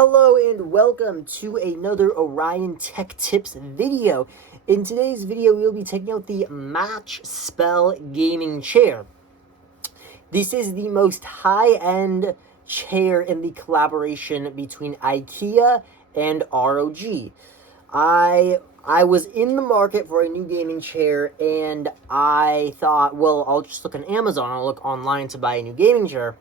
Hello and welcome to another Orion Tech Tips video. In today's video, we'll be taking out the MatchSPEL gaming chair. This is the most high-end chair in the collaboration between IKEA and ROG. I was in the market for a new gaming chair, and I thought, well, I'll just look on Amazon. I'll look online to buy a new gaming chair.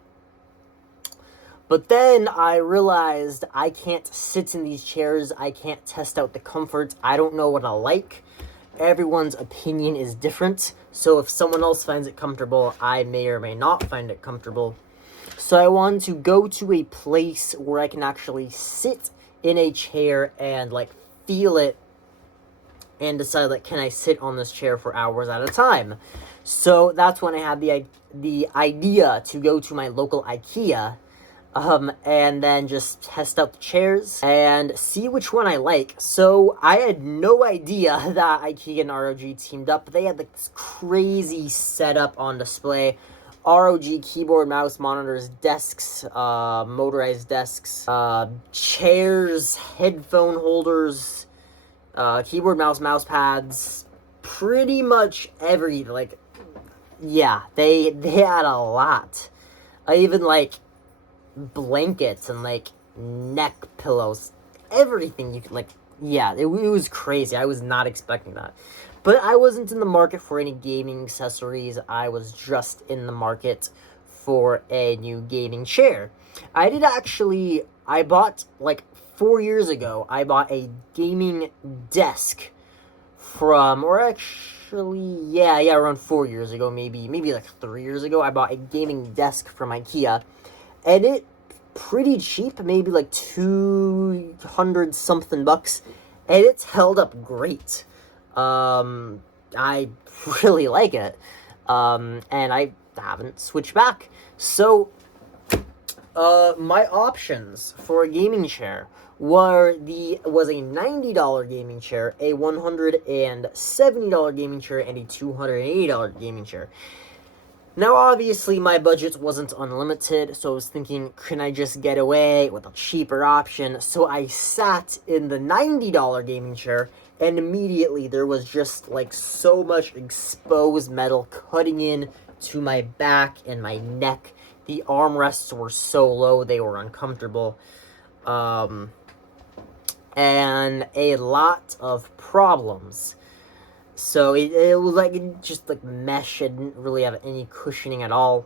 But then I realized I can't sit in these chairs. I can't test out the comforts. I don't know what I like. Everyone's opinion is different. So if someone else finds it comfortable, I may or may not find it comfortable. So I wanted to go to a place where I can actually sit in a chair and feel it and decide can I sit on this chair for hours at a time. So that's when I had the idea to go to my local IKEA. And then just test out the chairs and see which one I like. So I had no idea that IKEA and ROG teamed up. They had this crazy setup on display. ROG keyboard, mouse, monitors, desks, motorized desks, chairs, headphone holders, keyboard, mouse pads, pretty much everything. Yeah, they had a lot. I even blankets and neck pillows, everything you could yeah, it was crazy. I was not expecting that, but I wasn't in the market for any gaming accessories. I was just in the market for a new gaming chair. I bought 4 years ago, I bought a gaming desk from, or actually, yeah, around 4 years ago, maybe 3 years ago, I bought a gaming desk from IKEA. And it pretty cheap, maybe 200 something bucks, and it's held up great. I really like it, and I haven't switched back. So, my options for a gaming chair was a $90 gaming chair, a $170 gaming chair, and a $280 gaming chair. Now, obviously, my budget wasn't unlimited, so I was thinking, can I just get away with a cheaper option? So I sat in the $90 gaming chair, and immediately there was just, so much exposed metal cutting in to my back and my neck. The armrests were so low, they were uncomfortable. And a lot of problems. So it was just mesh. It didn't really have any cushioning at all.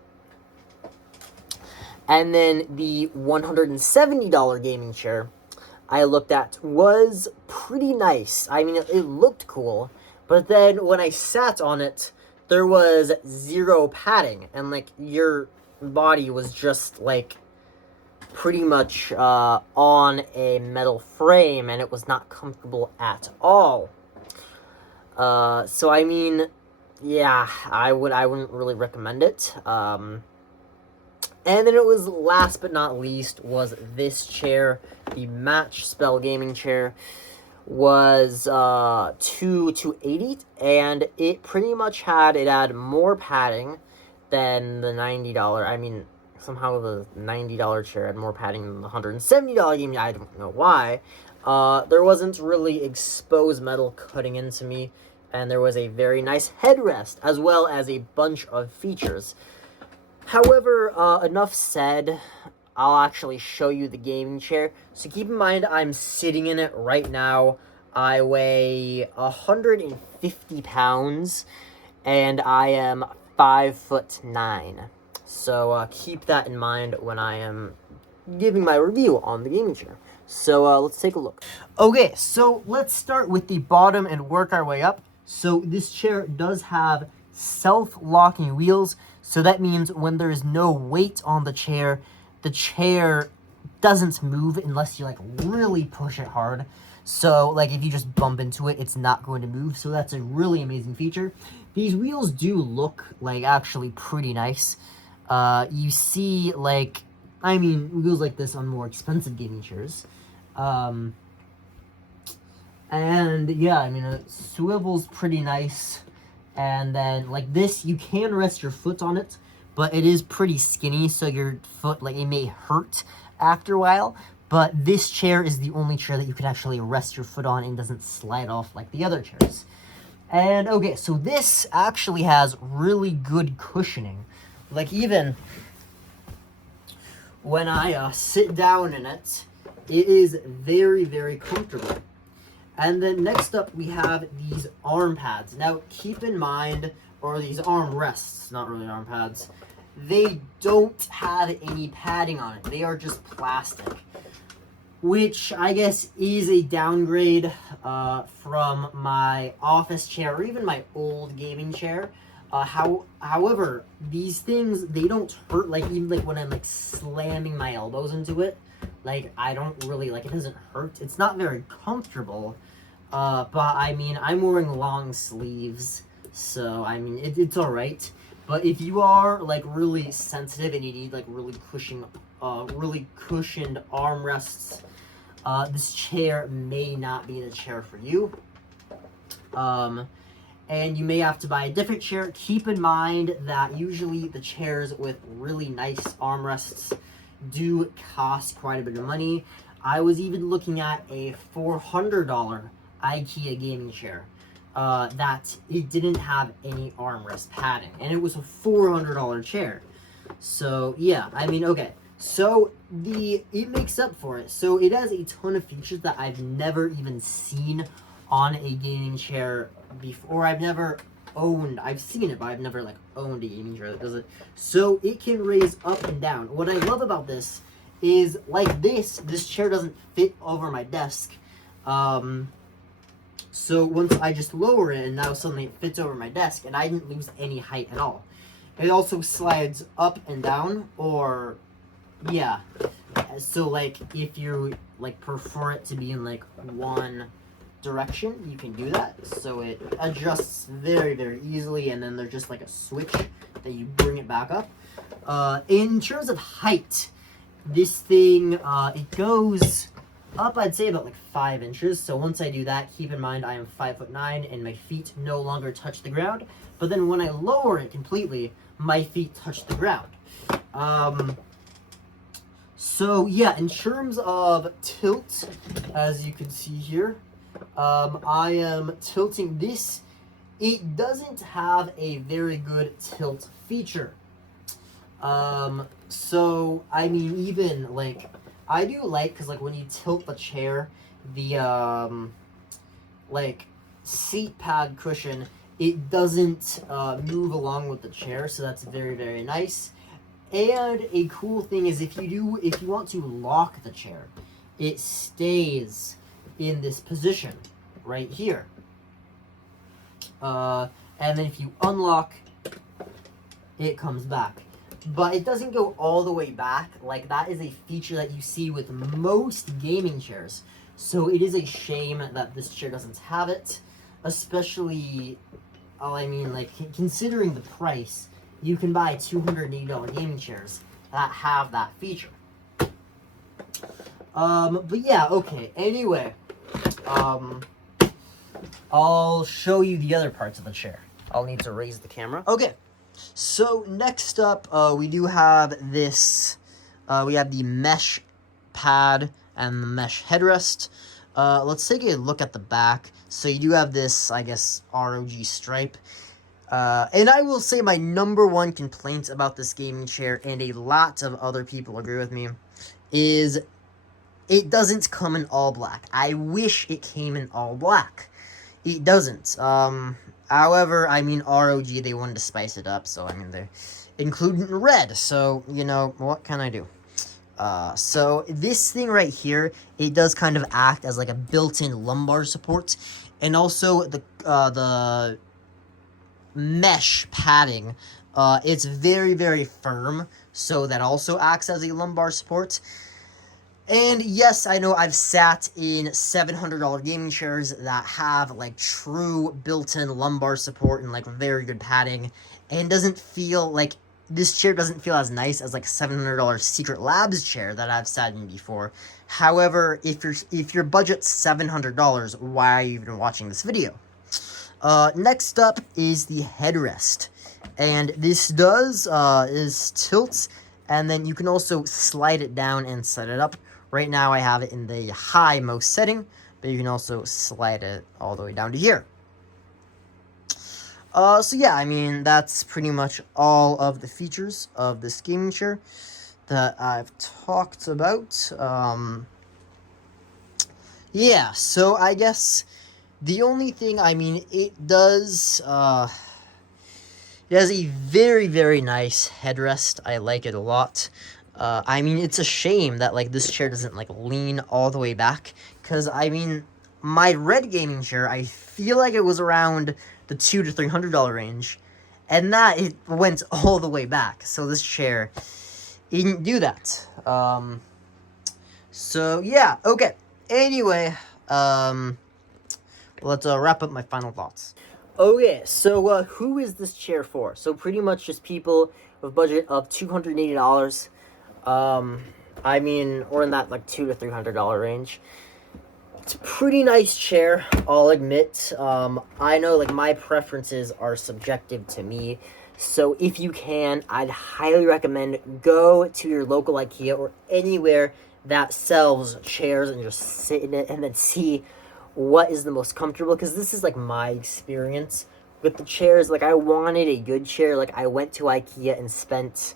And then the $170 gaming chair I looked at was pretty nice. I mean, it looked cool, but then when I sat on it, there was zero padding, and your body was just pretty much on a metal frame, and it was not comfortable at all. So I mean, yeah, I wouldn't really recommend it. And then it was, last but not least, was this chair. The MatchSPEL gaming chair was $280, and it pretty much had more padding than the $90. I mean, somehow the $90 chair had more padding than the $170 gaming. I don't know why. There wasn't really exposed metal cutting into me, and there was a very nice headrest, as well as a bunch of features. However, enough said. I'll actually show you the gaming chair. So keep in mind, I'm sitting in it right now. I weigh 150 pounds, and I am 5'9". So keep that in mind when I am giving my review on the gaming chair. So let's take a look. Okay, so let's start with the bottom and work our way up. So this chair does have self-locking wheels. So that means when there is no weight on the chair doesn't move unless you really push it hard. So if you just bump into it, it's not going to move. So that's a really amazing feature. These wheels do look actually pretty nice. You see I mean, wheels like this on more expensive gaming chairs. And yeah, I mean, it swivels pretty nice. And then this, you can rest your foot on it, but it is pretty skinny, so your foot, it may hurt after a while. but this chair is the only chair that you can actually rest your foot on and doesn't slide off like the other chairs. And okay, so this actually has really good cushioning. Like, even when I sit down in it, it is very, very comfortable. And then next up, we have these arm pads. Now, keep in mind, or these arm rests, not really arm pads, they don't have any padding on it. They are just plastic, which I guess is a downgrade from my office chair or even my old gaming chair. However, these things, they don't hurt, like, even like when I'm like slamming my elbows into it. Like, I don't really, like, it doesn't hurt. It's not very comfortable, but I mean, I'm wearing long sleeves, so I mean, it's alright. But if you are like really sensitive and you need like really cushioned armrests, this chair may not be the chair for you. And you may have to buy a different chair. Keep in mind that usually the chairs with really nice armrests do cost quite a bit of money. I was even looking at a $400 IKEA gaming chair that it didn't have any armrest padding, and it was a $400 chair. So yeah, I mean, okay, so it makes up for it. So it has a ton of features that I've never even seen on a gaming chair before. I've never owned, I've seen it, but I've never like owned a gaming chair that does it. So it can raise up and down. What I love about this is, like, this chair doesn't fit over my desk. So once I just lower it, and now suddenly it fits over my desk, and I didn't lose any height at all. It also slides up and down, or yeah. So like, if you like prefer it to be in like one direction, you can do that. So it adjusts very, very easily, and then there's just like a switch that you bring it back up. In terms of height, this thing, it goes up, I'd say, about like 5 inches. So once I do that, keep in mind I am 5'9", and my feet no longer touch the ground. But then when I lower it completely, my feet touch the ground. So yeah, in terms of tilt, as you can see here, I am tilting this. It doesn't have a very good tilt feature. So I mean, even like, I do like, because like when you tilt the chair, the like seat pad cushion, it doesn't move along with the chair, so that's very, very nice. And a cool thing is, if you want to lock the chair, it stays in this position right here. And then if you unlock, it comes back. But it doesn't go all the way back. Like, that is a feature that you see with most gaming chairs. So it is a shame that this chair doesn't have it. Especially, I mean, like, considering the price, you can buy $280 gaming chairs that have that feature. But yeah, okay. Anyway, I'll show you the other parts of the chair. I'll need to raise the camera. Okay. So next up, we do have this, we have the mesh pad and the mesh headrest. Let's take a look at the back. So you do have this, I guess, ROG stripe. And I will say my number one complaint about this gaming chair, and a lot of other people agree with me, is it doesn't come in all black. I wish it came in all black. It doesn't. However, I mean, ROG, they wanted to spice it up, so I mean, they're including red, so, you know, what can I do? So this thing right here, it does kind of act as like a built-in lumbar support, and also the mesh padding, it's very, very firm, so that also acts as a lumbar support. And yes, I know I've sat in $700 gaming chairs that have like true built-in lumbar support and like very good padding, and doesn't feel like, this chair doesn't feel as nice as like $700 Secret Labs chair that I've sat in before. However, if your budget's $700, why are you even watching this video? Next up is the headrest, and this is tilts, and then you can also slide it down and set it up Right now I have it in the high most setting, but you can also slide it all the way down to here. So yeah, I mean, that's pretty much all of the features of this gaming chair that I've talked about. Yeah, so I guess the only thing, I mean, it has a very, very nice headrest. I like it a lot. I mean, it's a shame that, like, this chair doesn't, like, lean all the way back. Because, I mean, my red gaming chair, I feel like it was around the $200 to $300 range. And that, it went all the way back. So this chair, it didn't do that. So, yeah, okay. Anyway, let's wrap up my final thoughts. Okay, so who is this chair for? So pretty much just people with a budget of $280. I mean, or in that like $200 to $300 range. It's a pretty nice chair, I'll admit. I know like my preferences are subjective to me. So if you can, I'd highly recommend go to your local IKEA or anywhere that sells chairs and just sit in it and then see what is the most comfortable, because this is like my experience with the chairs. Like, I wanted a good chair. Like, I went to IKEA and spent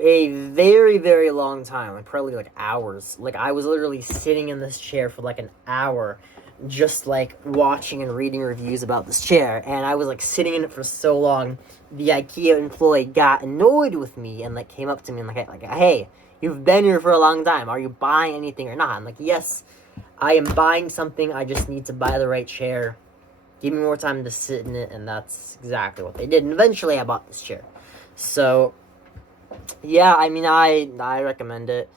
a very, very long time, like probably like hours. Like, I was literally sitting in this chair for like an hour, just like watching and reading reviews about this chair, and I was like sitting in it for so long. The IKEA employee got annoyed with me and like came up to me and like, hey, you've been here for a long time, are you buying anything or not? I'm like, yes, I am buying something. I just need to buy the right chair. Give me more time to sit in it, and that's exactly what they did. And eventually I bought this chair. So yeah, I mean, I recommend it.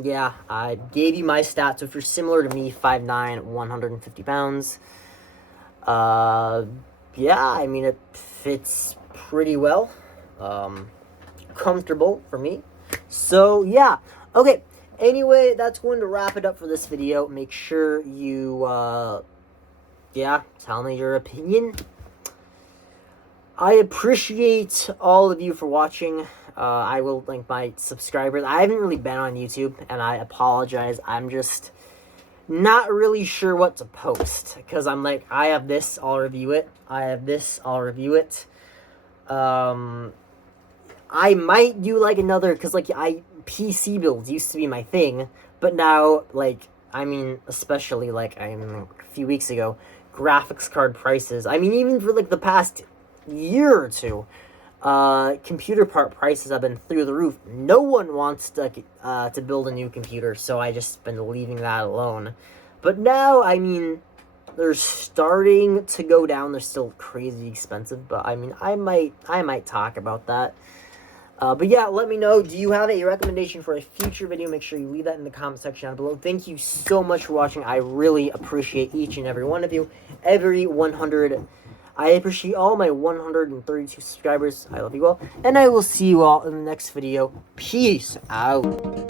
Yeah, I gave you my stats. So if you're similar to me, 5'9", 150 pounds. Yeah, I mean, it fits pretty well. Comfortable for me. So yeah, okay. Anyway, that's going to wrap it up for this video. Make sure you, yeah, tell me your opinion. I appreciate all of you for watching. I will link my subscribers. I haven't really been on YouTube, and I apologize. I'm just not really sure what to post, because I'm like, I have this, I'll review it. I have this, I'll review it. I might do, like, another, because, like, PC builds used to be my thing, but now, like, I mean, especially, like, a few weeks ago, graphics card prices, I mean, even for, like, the past year or two, computer part prices have been through the roof. No one wants to build a new computer, so I just been leaving that alone. But now, I mean, they're starting to go down. They're still crazy expensive, but I mean, I might talk about that. But yeah, let me know. Do you have a recommendation for a future video? Make sure you leave that in the comment section down below. Thank you so much for watching. I really appreciate each and every one of you. I appreciate all my 132 subscribers. I love you all. And I will see you all in the next video. Peace out.